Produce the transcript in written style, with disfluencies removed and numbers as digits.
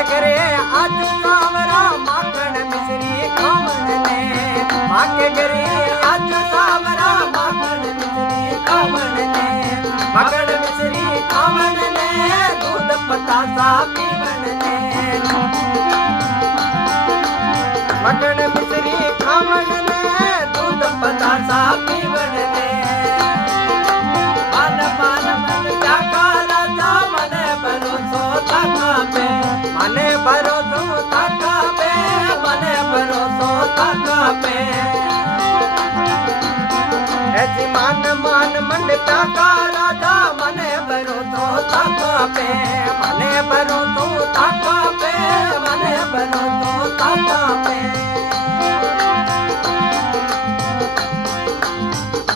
माके घरे आज सावरा माखण मिश्री खावण ने माके घरे आज सावरा माखण मिश्री खावण ने माखण मिश्री खावण ने दूध पतासा पीवण ने माखण मिश्री खावण ने दूध पतासा पीवण ने मन मन मन जाका राजा मने भरोसो थाका पे मने भरोसो थाका पे मने भरोसो थाका पे ऐसी मान मान मन जाका राजा मने भरोसो थाका पे मने भरोसो थाका पे मने भरोसो थाका पे